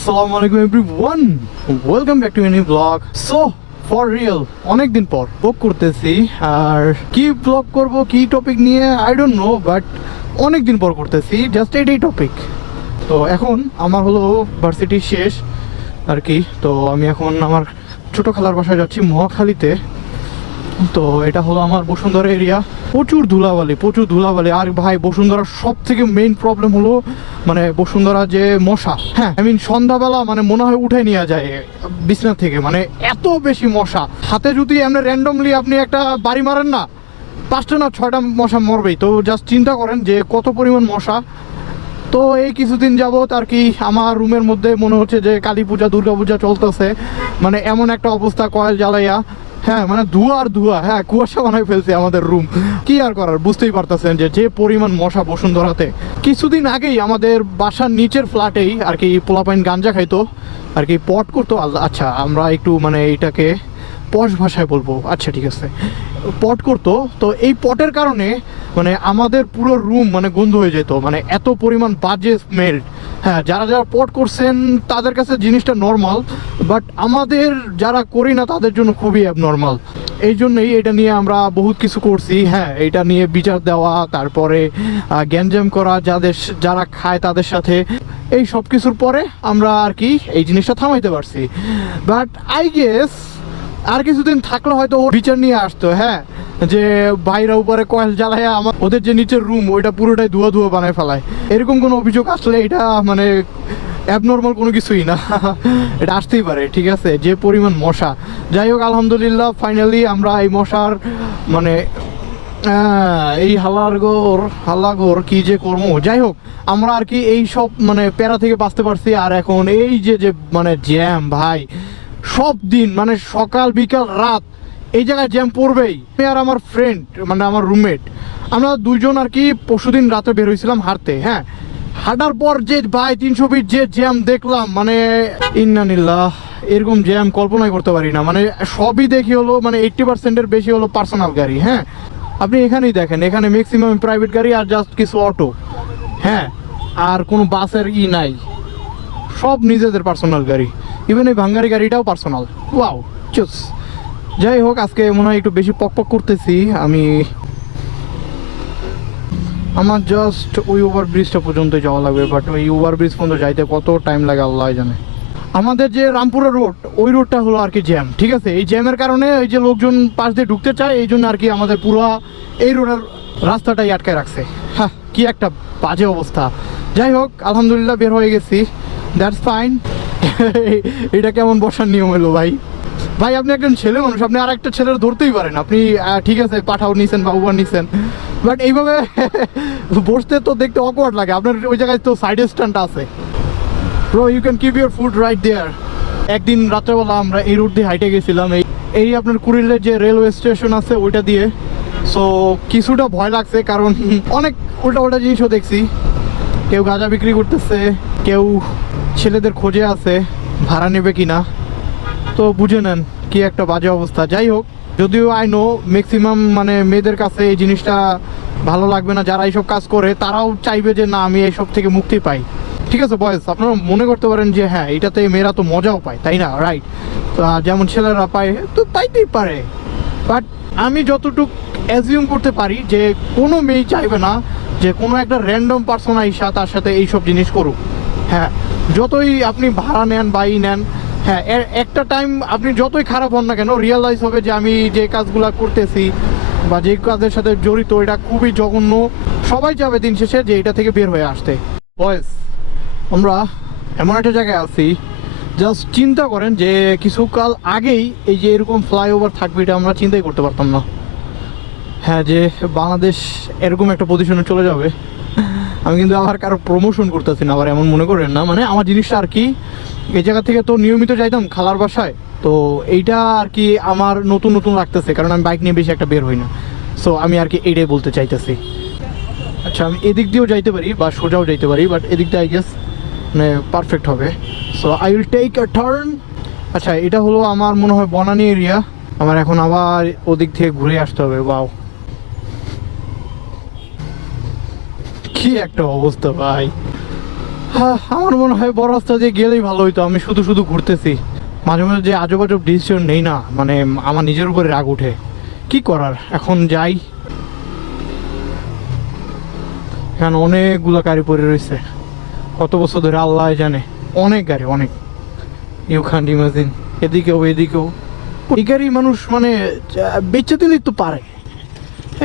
আসসালামু আলাইকুম everyone, welcome back to any blog. So for real অনেক দিন পর ব্লগ করতেছি, আর কি ব্লগ করব, কি টপিক নিয়ে আই ডোন্ট নো, বাট অনেক দিন পর করতেছি, জাস্ট এটাই টপিক। তো এখন আমার হলো ভার্সিটি শেষ আর কি। তো আমি এখন আমার ছোটো খালার বাসায় যাচ্ছি মহাখালীতে। তো এটা হলো আমার বসুন্ধরা এরিয়া। প্রচুর ধুলাবালি। আর ভাই, বসুন্ধরার সব থেকে মেইন প্রবলেম হলো মানে বসুন্ধরা যে মশা, হ্যাঁ আই মিন সন্ধ্যাবেলা মানে মনে হয় উঠে নিয়ে যায় বিছনা থেকে, মানে এত বেশি মশা। হাতে যদি এমনি র্যান্ডমলি আপনি একটা বাড়ি মারেন না, 5টা না 6টা মশা মরবেই। তো জাস্ট চিন্তা করেন যে কত পরিমাণ মশা। তো এই কিছুদিন যাবত আর কি আমার রুমের মধ্যে মনে হচ্ছে যে কালী পূজা দুর্গা পূজা চলতেছে, মানে এমন একটা অবস্থা, কয়েল জ্বালাইয়া, হ্যাঁ মানে ধোঁয়া আর ধোঁয়া, হ্যাঁ কুয়াশা বানাই ফেলছে আমাদের রুম। কি আর করার, বুঝতেই পারতেছেন যে পরিমাণ মশা বসুন্ধরাতে। কিছুদিন আগেই আমাদের বাসার নিচের ফ্ল্যাটেই আর কি পোলাপাইন গাঞ্জা খাইতো আর কি, পট করতো। আচ্ছা আমরা একটু মানে এইটাকে পশ ভাষায় বলবো, আচ্ছা ঠিক আছে, পট করতো। তো এই পটের কারণে মানে আমাদের পুরো রুম মানে গন্ধ হয়ে যেত, মানে এত পরিমাণ বাজে স্মেল। হ্যাঁ, যারা যারা পট করছেন তাদের কাছে জিনিসটা নর্মাল, বাট আমাদের যারা করি না তাদের জন্য খুবই অ্যাবনর্মাল। এই জন্যই এটা নিয়ে আমরা বহুত কিছু করছি। হ্যাঁ, এটা নিয়ে বিচার দেওয়া, তারপরে গ্যাঞ্জাম করা যারা খায় তাদের সাথে, এই সব কিছুর পরে আমরা আর কি এই জিনিসটা থামাইতে পারছি। বাট আই গেস আর কিছুদিন থাকলে হয়তো বিচার নিয়ে আসতো, হ্যাঁ, যে বাইরে উপরে কয়েল জ্বালায় আমার ওদের যে নিচের রুম ওইটা পুরোটাই ধোয়া ধোয়া বানায় ফেলায়। এরকম কোনো অভিযোগ আসলে এটা মানে অ্যাবনর্মাল কোনো কিছুই না, এটা আসতেই পারে। ঠিক আছে, যে পরিমাণ মশা। যাই হোক, আলহামদুলিল্লাহ ফাইনালি আমরা এই মশার মানে এই হাল্লাঘর কি যে করবো। যাই হোক, আমরা আর কি এই সব মানে প্যারা থেকে বাঁচতে পারছি। আর এখন এই যে মানে জ্যাম ভাই, সব দিন মানে সকাল বিকাল রাত এই জায়গায় জ্যাম পড়বেই। আমি আর আমার ফ্রেন্ড মানে আমার রুমমেট, আমরা দুইজন আর কি পরশুদিন রাতে বের হয়েছিলাম হাঁটতে। হ্যাঁ, হাঁটার পর যে ভাই 300 ফিট যে জ্যাম দেখলাম, মানে ইন্নানিল্লাহ, এরকম জ্যাম কল্পনাই করতে পারি না। মানে সবই দেখি হলো মানে 80%-এর বেশি হলো পার্সোনাল গাড়ি। হ্যাঁ, আপনি এখানেই দেখেন, এখানে ম্যাক্সিমাম প্রাইভেট গাড়ি আর জাস্ট কিছু অটো। হ্যাঁ, আর কোনো বাসের নাই, সব নিজেদের পার্সোনাল গাড়ি। ইভেন এই ভাঙ্গারি গাড়িটাও পার্সোনাল। Wow, choose. যাই হোক, আজকে মনে হয় একটু বেশি পক করতেছি আমি। আমার জাস্ট ওই ওভার ব্রিজটা পর্যন্ত যাওয়া লাগবে, বাট ওই ওভার ব্রিজ পর্যন্ত যাইতে কত টাইম লাগে আল্লাহ জানে। আমাদের যে রামপুরা রোড, ওই রোডটা হলো আর কি জ্যাম। ঠিক আছে, এই জ্যামের কারণে ওই যে লোকজন পাশ দিয়ে ঢুকতে চায়, এই জন্য আর কি আমাদের পুরো এই রোডের রাস্তাটাই আটকে রাখছে। হ্যাঁ, কি একটা বাজে অবস্থা। যাই হোক, আলহামদুলিল্লাহ বের হয়ে গেছি, দ্যাটস ফাইন। এটা কেমন বসার নিয়ম হলো ভাই? ভাই আপনি একজন ছেলে মানুষ, আপনি আর একটা ছেলের ধরতেই পারেন। আপনি ঠিক আছে পাঠাও নিছেন বা উবার নিছেন, বাট এইভাবে বসতে তো দেখতে অকওয়ার্ড লাগে। আপনার ওই জায়গায় তো সাইড স্ট্যান্ড আছে। Bro, you can keep your food right there. একদিন রাত্রেবেলা আমরা এই রুট দিয়ে হাইটে গেছিলাম, এই আপনার কুড়িলের যে রেলওয়ে স্টেশন আছে ওইটা দিয়ে। সো কিছুটা ভয় লাগছে, কারণ অনেক উল্টা জিনিসও দেখছি। কেউ গাঁজা বিক্রি করতেছে, কেউ ছেলেদের খোঁজে আছে ভাড়া নেবে কিনা। তো বুঝে নেন কি একটা বাজে অবস্থা। যাই হোক, যদিও আই নো ম্যাক্সিমাম মানে মেয়েদের কাছে এই জিনিসটা ভালো লাগবে না, যারা এইসব কাজ করে তারাও চাইবে যে না আমি এইসব থেকে মুক্তি পাই। ঠিক আছে বয়েস, আপনারা মনে করতে পারেন যে হ্যাঁ এটাতে মেয়েরা তো মজাও পায়, তাই না? রাইট, তো যেমন ছেলেরা পায় তো তাইতেই পারে। বাট আমি যতটুকু অ্যাজিউম করতে পারি যে কোনো মেয়ে চাইবে না যে কোনো একটা র্যান্ডম পার্সন আইসা তার সাথে এইসব জিনিস করুক। হ্যাঁ, যতই আপনি ভাড়া নেন বাই নেন, হ্যাঁ একটা টাইম আপনি যতই খারাপ হন না কেন, রিয়েলাইজ হবে যে আমি যে কাজগুলো করতেছি বা যে কাজের সাথে জড়িত এটা খুবই জঘন্য। সবাই চাবে দিন শেষে যে এটা থেকে বের হয়ে আসতে। বয়েস, আমরা এমন একটা জায়গায় আছি, জাস্ট চিন্তা করেন যে কিছুকাল আগেই এই যে এরকম ফ্লাইওভার থাকবে এটা আমরা চিন্তাই করতে পারতাম না। হ্যাঁ, যে বাংলাদেশ এরকম একটা পজিশনে চলে যাবে। আমি কিন্তু আবার কারো প্রমোশন করতেছি না, আবার এমন মনে করেন না। মানে আমার জিনিসটা আর কি, এই জায়গা থেকে তো নিয়মিত যাইতাম খালার বাসায়, তো এইটা আর কি আমার নতুন লাগতেছে, কারণ আমি বাইক নিয়ে বেশি একটা বের হই না। সো আমি আর কি এইটাই বলতে চাইতেছি। আচ্ছা, আমি এদিক দিয়েও যাইতে পারি বা সোজাও যাইতে পারি, বাট এদিক দিয়ে আই গেস মানে পারফেক্ট হবে। So I will take a turn. আচ্ছা, এটা হলো আমার মনে হয় বনানী এরিয়া। আমার এখন আবার ওদিক থেকে ঘুরে আসতে হবে। ওয়াও, কি একটা অবস্থা ভাই। আমার মনে হয় বড় রাস্তা দিয়ে গেলেই ভালো হইতো। আমি শুধু শুধু ঘুরতেছি, মাঝে মাঝে যে আজব আজব ডিসিশন নেই না, মানে আমার নিজের উপরে রাগ উঠে। কি করার, এখন যাই। এখানে অনেকগুলো গাড়ি পড়ে রয়েছে, কত বছর ধরে আল্লাহ জানে। অনেক গাড়ি, অনেক। ইউ ক্যান্ট ইমাজিন, এদিকেও এদিকেও। এই গাড়ি মানুষ মানে বেচে দিলেই তো পারে।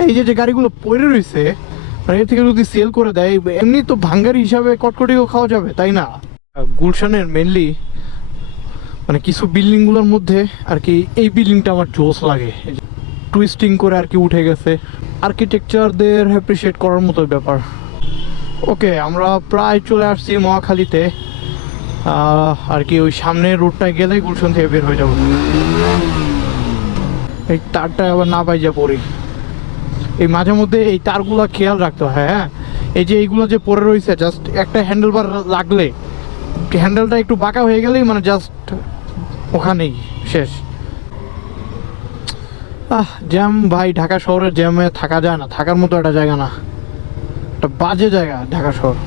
এই যে যে গাড়িগুলো পড়ে রয়েছে, মানে এর থেকে যদি সেল করে দেয়, এমনি তো ভাঙ্গারি হিসাবে কটকটিও খাওয়া যাবে, তাই না? গুলশানের মেনলি মানে কিছু বিল্ডিংগুলোর মধ্যে আর কি এই বিল্ডিংটা আমার জোস লাগে। টুইস্টিং করে আর কি উঠে গেছে, আর্কিটেকচারদের অ্যাপ্রিসিয়েট করার মতো ব্যাপার। ওকে, আমরা প্রায় চলে আসছি মহাখালীতে। আর কি ওই সামনের রোডটায় গেলেই গুলশান থেকে বের হয়ে যাব। এই তারটা আবার না পাই যা পড়ি। এই মাঝে মধ্যে এই তারগুলো খেয়াল রাখতে হয়। হ্যাঁ, এই যে এইগুলো যে পড়ে রয়েছে, জাস্ট একটা হ্যান্ডেল বার লাগলে, হ্যান্ডেলটা একটু বাঁকা হয়ে গেলেই মানে জাস্ট ওখানেই শেষ। জ্যাম ভাই, ঢাকা শহরের জ্যামে থাকা যায় না, থাকার মতো একটা জায়গা না, একটা বাজে জায়গা ঢাকা শহর।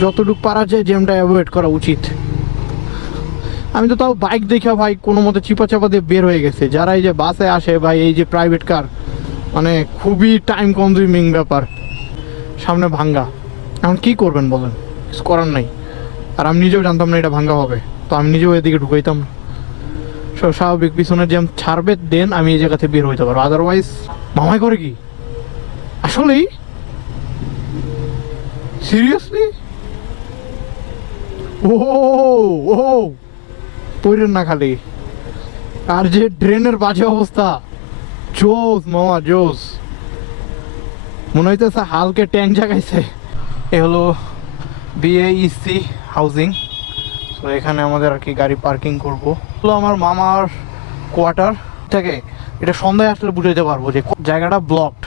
যতটুকু পারা যায় জ্যামটা অ্যাভয়েড করা উচিত। আমি তো তাও বাইক দেখে ভাই কোনো মতে চিপা চাপা দিয়ে বের হয়ে গেছে। যারা এই যে বাসে আসে ভাই, এই যে প্রাইভেট কার, মানে খুবই টাইম কনজিউমিং ব্যাপার। সামনে ভাঙ্গা, এখন কি করবেন বলেন, কিছু করার নাই। আর আমি নিজেও জানতাম না এটা ভাঙ্গা হবে, তো আমি নিজেও এদিকে ঢুকাইতাম। স্বাভাবিক পিছনের জ্যাম ছাড়বে, দেন আমি এই জায়গা থেকে বের হইতে পারবো। আদারওয়াইজ মামাই করে কি আসলেই, সিরিয়াসলি? ও ও পইরেন না খালি। আর যে ড্রেনের বাজে অবস্থা, জোস মামা জোস। মনে হইতেছে হালকে ট্যাঙ্ক জাগাইছে। এ হলো বিএইসি হাউজিং। তো এখানে আমাদের আর কি গাড়ি পার্কিং করবো। হলো আমার মামার কোয়ার্টার থেকে। এটা সন্ধ্যায় আসলে বুঝাইতে পারবো যে জায়গাটা ব্লকড।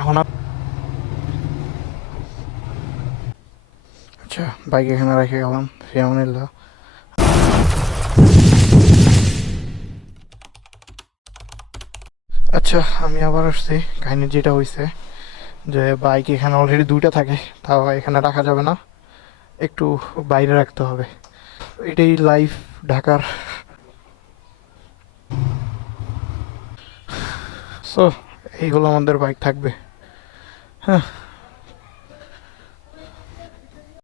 এখন আচ্ছা, বাইক এখানে রেখে গেলাম, ফিয়ামনিল্লাহ। আচ্ছা, আমি আবার আসছি। কাহিনী যেটা হয়েছে যে বাইক এখানে অলরেডি দুইটা থাকে, তাও এখানে রাখা যাবে না, একটু বাইরে রাখতে হবে। এটাই লাইফ ঢাকার। সো এইগুলো আমাদের বাইক থাকবে। হ্যাঁ।